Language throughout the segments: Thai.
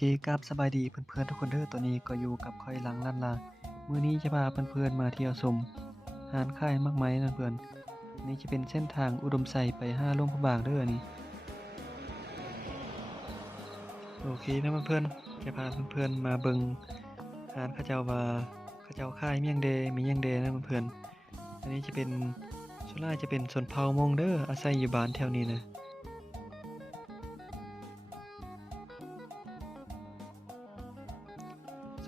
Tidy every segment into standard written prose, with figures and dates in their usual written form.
เคครับสบายดีเพื่อนๆทุกคนเด้อตอนนี้ก็อยู่กับข้อยหลังลั่นลามื้อนี้จะพาเพื่อนๆมาเที่ยวชมร้านค้ายมากมายนั่นเพื่อนนี่จะเป็นเส้นทางอุดมไซไปหลวงพระบางเด้อนี่โอเคนะเพื่อนๆจะพาเพื่อนๆมาเบิ่งร้านเขาเจ้าว่าเขาเจ้าขายมีหยังแดมีหยังแดนะเพื่อนๆอันนี้จะเป็นส่วนหลายจะเป็นชนเผ่ามงเด้ออาศัยอยู่บ้านแถวนี้นะ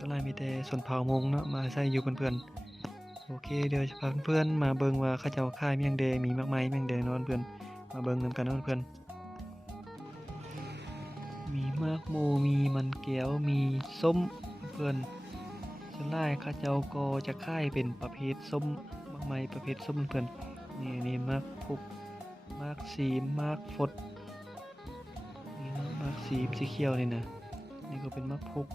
ส่วนหลายมีแต่ชนเผ่ามงเนาะมาอาศัยอยู่เพื่อนๆ โอเคเดี๋ยวจะพาเพื่อนๆมาเบิ่งว่าเขาเจ้าขายมีหยังแดมีมากมายมีหยังแดเนาะเพื่อนมาเบิ่งนำกันเนาะเพื่อนมีมากหมู่มีมันแก้วมีส้มเพื่อนส่วนหลายเขาเจ้าก็จะขายเป็นประเภทส้มมากมายประเภทส้มเพื่อนนี่มากพุกมากสีมากฟดนี่เนาะมากสีเขียวนี่นะนี่ก็เป็นมากพุก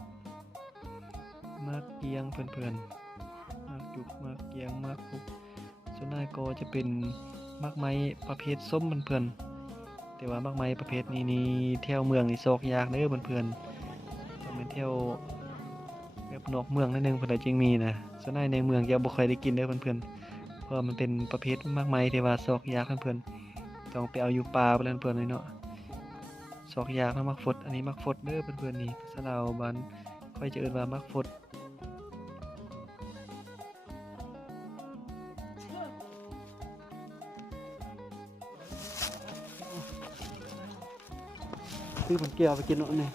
มากเกียงเพื่อนๆ มากจุกมากเกียงมากพุกส่วนหลายก็จะเป็นมากไม้ประเภทส้มเพื่อนๆแต่ว่ามากไม้ประเภทนี้นี่แถวเมืองนี่ซอกยากเด้อเพื่อนๆต้องเป็นแถวแบบนอกเมืองนิดนึงเพิ่นจึงมีนะส่วนหลายในเมืองจะบ่ค่อยได้กินเด้อเพื่อนๆเพราะมันเป็นประเภทมากไม้ที่ว่าซอกยากเพื่อนๆต้องไปเอาอยู่ป่าพุ่นเพื่อนๆเลยเนาะซอกยากมักฟดอันนี้มักฟดเด้อเพื่อนๆนี่ภาษาลาวบ้านค่อยจะเอิ้นว่ามักฟด ซื้อผลแก้วไปกินเนาะนี่